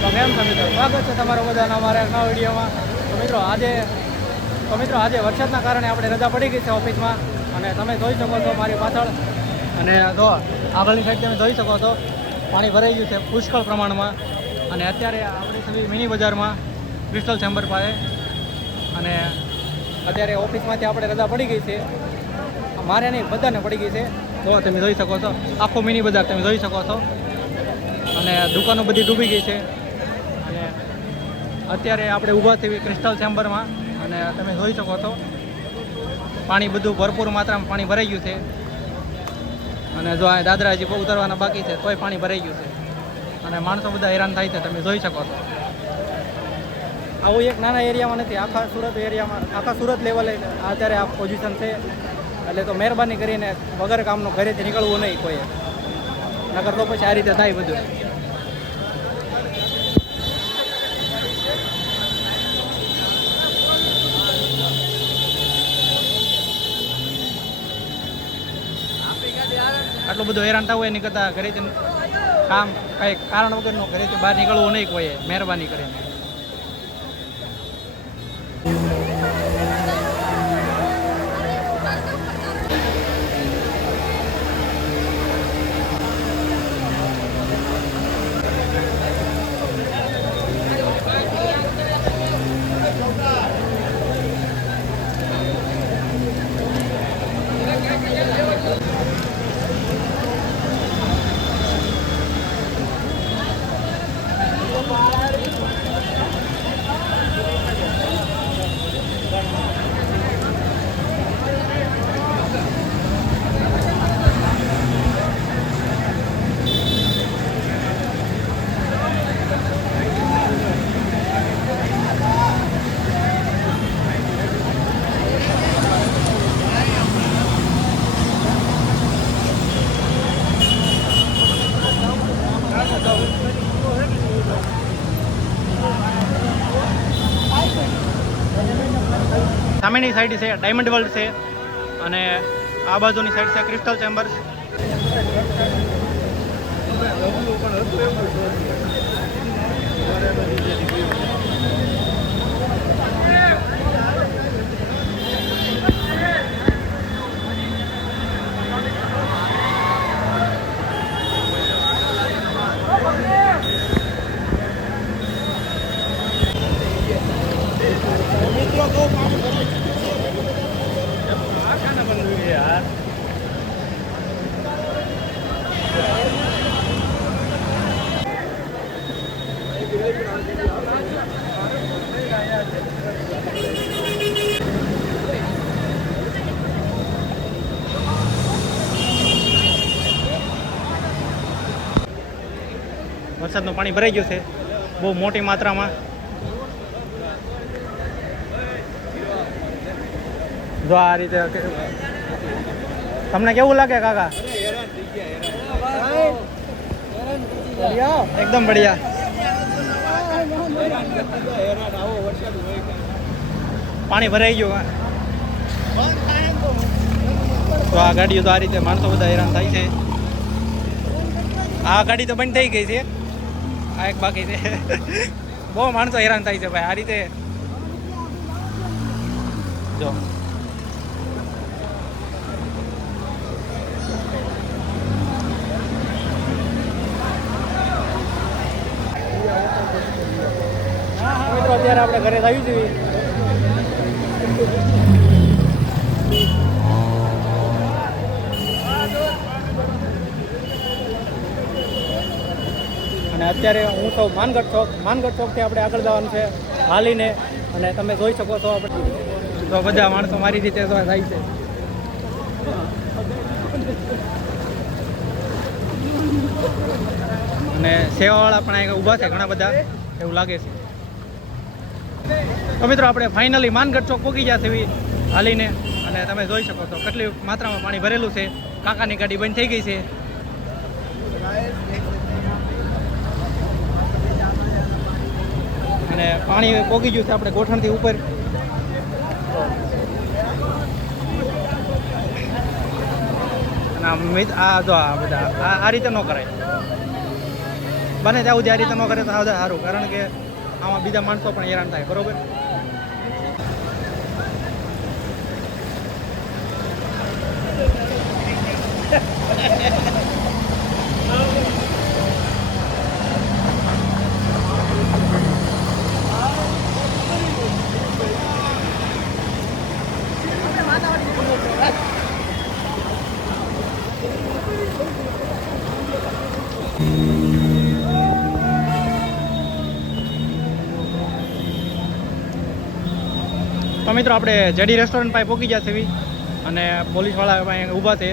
તો કેમ છો મિત્રો, સ્વાગત છે તમારો બધાના અમારા નવા વિડીયોમાં. તો મિત્રો આજે વરસાદના કારણે આપણે રજા પડી ગઈ છે ઓફિસમાં, અને તમે જોઈ શકો છો મારી પાછળ, અને જો આગળની સાઈડ તમે જોઈ શકો છો પાણી ભરાઈ ગયું છે પુષ્કળ પ્રમાણમાં. અને અત્યારે આપણી સભી મિની બજારમાં ક્રિસ્ટલ ચેમ્બર પાસે, અને અત્યારે ઓફિસમાંથી આપણે રજા પડી ગઈ છે. મારે નહીં, બધાને પડી ગઈ છે. તો તમે જોઈ શકો છો આખો મિની બજાર તમે જોઈ શકો છો, અને દુકાનો બધી ડૂબી ગઈ છે. અને અત્યારે આપણે ઊભા થઈ ક્રિસ્ટલ ચેમ્બરમાં, અને તમે જોઈ શકો છો પાણી બધું ભરપૂર માત્રામાં પાણી ભરાઈ ગયું છે. અને જો આ દાદરા હજી ઉતરવાના બાકી છે તોય પાણી ભરાઈ ગયું છે, અને માણસો બધા હેરાન થાય છે, તમે જોઈ શકો છો. આવું એક નાના એરિયામાં નથી, આખા સુરત એરિયામાં, આખા સુરત લેવલે અત્યારે આ પોઝિશન છે. એટલે તો મહેરબાની કરીને વગર કામનું ઘરેથી નીકળવું નહીં કોઈએ, નકર તો પછી આ રીતે થાય બધું. આટલું બધું હેરાન થવું હોય નહીં કરતા ઘરેથી કામ કંઈ કારણ વગરનું ઘરેથી બહાર નીકળવું નહીં કોઈએ, મહેરબાની કરીને. સામેની સાઈડ છે ડાયમંડ વર્લ્ડ છે, અને આ બાજુની સાઈડ છે ક્રિસ્ટલ ચેમ્બર્સ. વરસાદનું પાણી ભરાઈ ગયું છે બહુ મોટી માત્રામાં. જો આ રીતે તમને કેવું લાગે કાકા? એકદમ બઢિયા. પાણી ભરાઈ ગયું. તો આ ગાડીઓ તો આ રીતે માણસો બધા હેરાન થાય છે. આ ગાડી તો બંધ થઈ ગઈ છે, આ એક બાકી છે. બહુ માણસો હેરાન થાય છે ભાઈ આ રીતે. જો મિત્રો અત્યારે આપણે ઘરે આવી જઈએ. અને અત્યારે હું તો માનગઢ ચોકથી આપણે આગળ જવાનું છે હાલીને, અને તમે જોઈ શકો છો આપણે તો બધા માણસો મારી રીતે તો થાય છે. અને સેવાવાળા પણ અહીંયા ઊભા છે ઘણા બધા એવું લાગે છે. તો મિત્રો આપણે ફાઇનલી માનગઢ ચોક પહોંચી ગયા છે હાલીને, અને તમે જોઈ શકો છો કેટલી માત્રામાં પાણી ભરેલું છે. કાકાની ગાડી બંધ થઈ ગઈ છે. અને પાણી પોગી ગયું છે આપણે ગોઠણથી ઉપર. અને આ જો આ બધા આ રીતે ન કરાય. બને ત્યાં સુધી આ રીતે ન કરે તો વધારે સારું, કારણ કે આમાં બીજા માણસો પણ હેરાન થાય. બરોબર. તો મિત્રો આપણે જેડી રેસ્ટોરન્ટ પાસે પહોંચી ગયા છે અને પોલીસવાળા અહીં ઊભા છે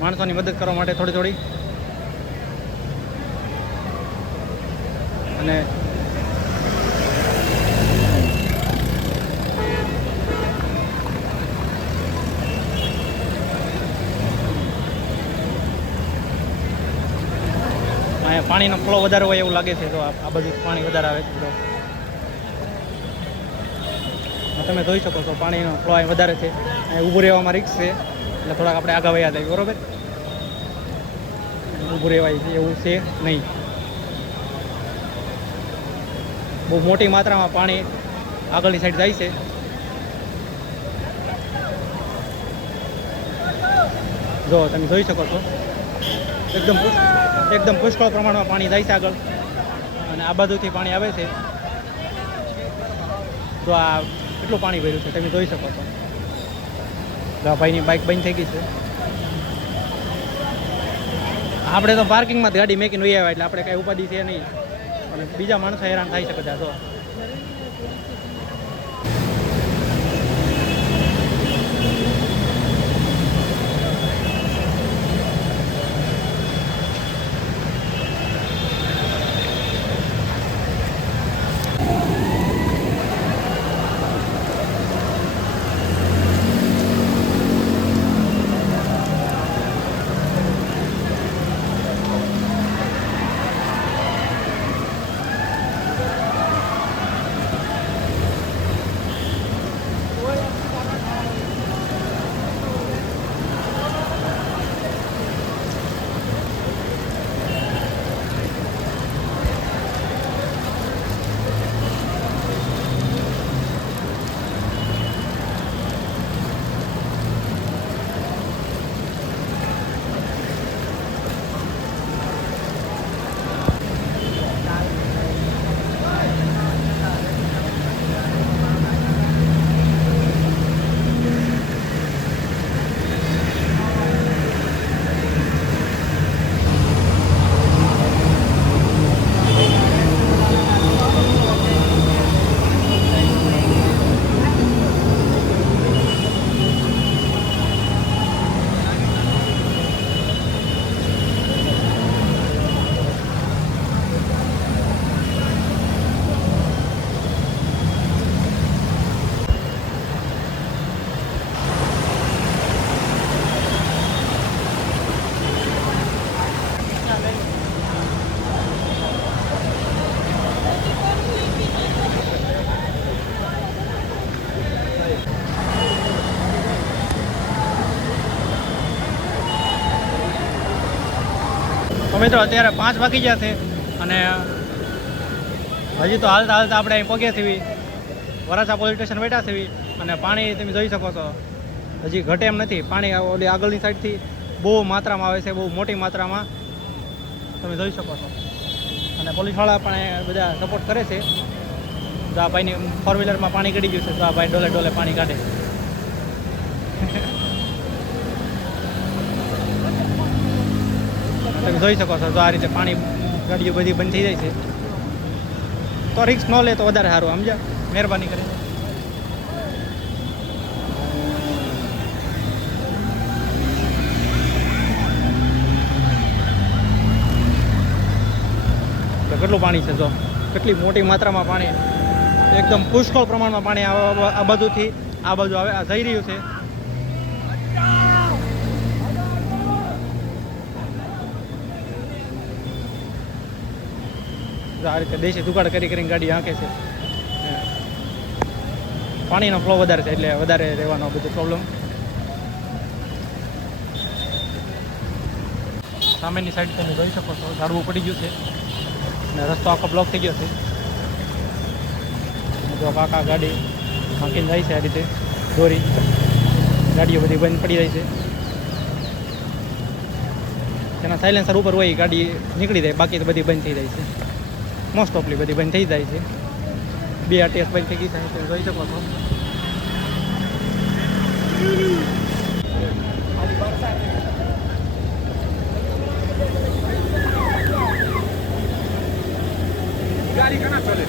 માણસોની મદદ કરવા માટે થોડી થોડી. અને અહીંયા પાણીનો ફ્લો વધારે હોય એવું લાગે છે. તો આ બધું પાણી વધારે આવે છે. તમે જોઈ શકો છો પાણીનો ફ્લો અહીં વધારે છે. અહીં ઊભું રહેવામાં રિસ્ક છે, એટલે થોડાક આપણે આગળ વયા જઈએ. બરોબર. ઊભું રહેવાય છે એવું છે નહીં. બહુ મોટી માત્રામાં પાણી આગળની સાઈડ જાય છે. જો તમે જોઈ શકો છો એકદમ પુષ્કળ પ્રમાણમાં પાણી જાય છે આગળ, અને આ બાજુથી પાણી આવે છે. તો આ કેટલું પાણી ભર્યું છે તમે જોઈ શકો છો. આ ભાઈની બાઇક બંધ થઈ ગઈ છે. આપણે તો પાર્કિંગમાં ગાડી મેકીને વહી આવ્યા, એટલે આપણે કાંઈ ઉપાધિ છે નહીં, અને બીજા માણસો હેરાન થઈ શકે છે. તો મિત્રો અત્યારે 5 વાગી ગયા છે, અને હજી તો હાલતા આપણે અહીં પહોંચ્યા છીએ. વરાછા પોલીસ સ્ટેશન બેઠા છીએ, અને પાણી તમે જોઈ શકો છો હજી ઘટે એમ નથી. પાણી ઓલી આગળની સાઈડથી બહુ માત્રામાં આવે છે, બહુ મોટી માત્રામાં તમે જોઈ શકો છો. અને પોલીસવાળા પણ બધા સપોર્ટ કરે છે. તો આ ભાઈની 4 વ્હીલરમાં પાણી કાઢી ગયું છે, તો આ ભાઈ ડોલે ડોલે પાણી કાઢે. તમે જોઈ શકો છો. તો આ રીતે પાણી ગાડીઓ બધી બંધ થઈ જાય છે. તો રિસ્ક ન લે તો વધારે સારું, સમજ્યા? મહેરબાની કરી. તો કેટલું પાણી છે, જો કેટલી મોટી માત્રામાં પાણી, એકદમ પુષ્કળ પ્રમાણમાં પાણી આ બાજુથી આ બાજુ આવે આ જઈ રહ્યું છે. આ રીતે દેશી જુગાડ કરીને ગાડી હાંકે છે. પાણીનો ફ્લો વધારે છે, એટલે વધારે રહેવાનો બધું પ્રોબ્લેમ. સામેની સાઈડ તમે જોઈ શકો છો ઝાડવું પડી ગયું છે. અને રસ્તો આખો બ્લોક થઈ ગયો છે. જો કાકા ગાડી હાંકીને જાય છે આ રીતે દોરી, ગાડીઓ બધી બંધ પડી જાય છે. તેના સાયલેન્સર ઉપર હોય ગાડી નીકળી જાય, બાકી તો બધી બંધ થઈ જાય છે. મોસ્ટ ઓફલી બધી બંધ થઈ જાય છે. BRTS બંધ થઈ ગઈ છે, તમે જોઈ શકો છો. ગાડી કના ચાલે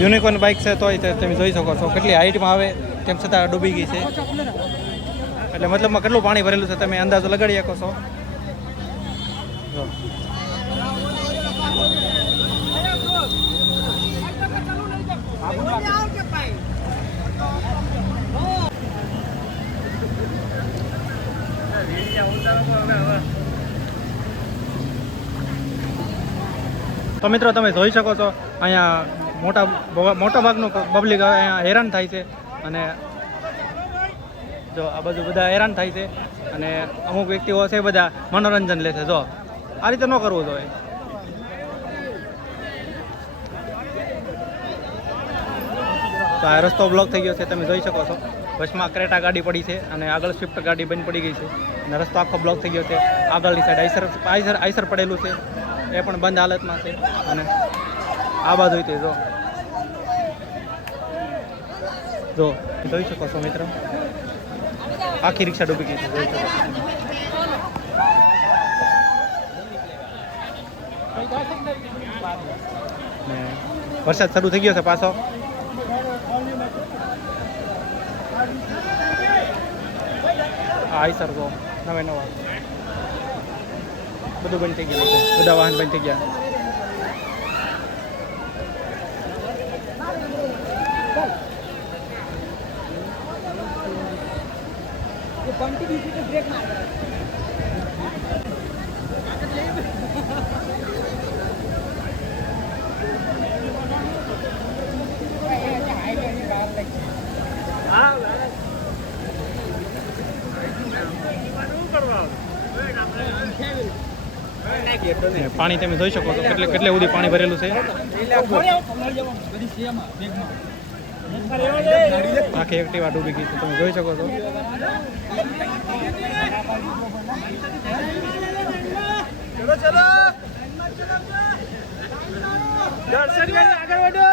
યુનિકોર્ન બાઇક છે તોય તમે જોઈ શકો છો કેટલી હાઇટમાં આવે તેમ છતાં ડૂબી ગઈ છે. એટલે મતલબમાં કેટલું પાણી ભરેલું છે તમે અંદાજો લગાડી શકો છો. જો તો મિત્રો તમે જોઈ શકો છો અહીંયા મોટા ભાગનું પબ્લિક અહીંયા હેરાન થાય છે. અને જો આ બધું બધા હેરાન થાય છે અને અમુક વ્યક્તિઓ છે બધા મનોરંજન લે છે. જો આ રીતે ન કરવું જોઈએ. તો આ રસ્તો બ્લોક થઈ ગયો છે, તમે જોઈ શકો છો. બસમાં ક્રેટા ગાડી પડી છે અને આગળ સ્વિફ્ટ ગાડી બંધ પડી ગઈ છે અને રસ્તો આખો બ્લોક થઈ ગયો છે. આગળની સાઈડ આઈસર પડેલું છે, એ પણ બંધ હાલતમાં છે. અને આ બાજુ તે જો જોઈ શકો છો મિત્રો, આખી રિક્ષા ડૂબી ગઈ છે. જોઈ શકો ને વરસાદ શરૂ થઈ ગયો છે પાછો. આઈસર જો નવા બધું બંધ થઈ ગયેલું છે, બધા વાહન બંધ થઈ ગયા. પાણી તમે જોઈ શકો છો કેટલે સુધી પાણી ભરેલું છે. આખી એક્ટિવા ડૂબી ગઈ છે, તમે જોઈ શકો છો. ચલો દર્શન આગળ વધો.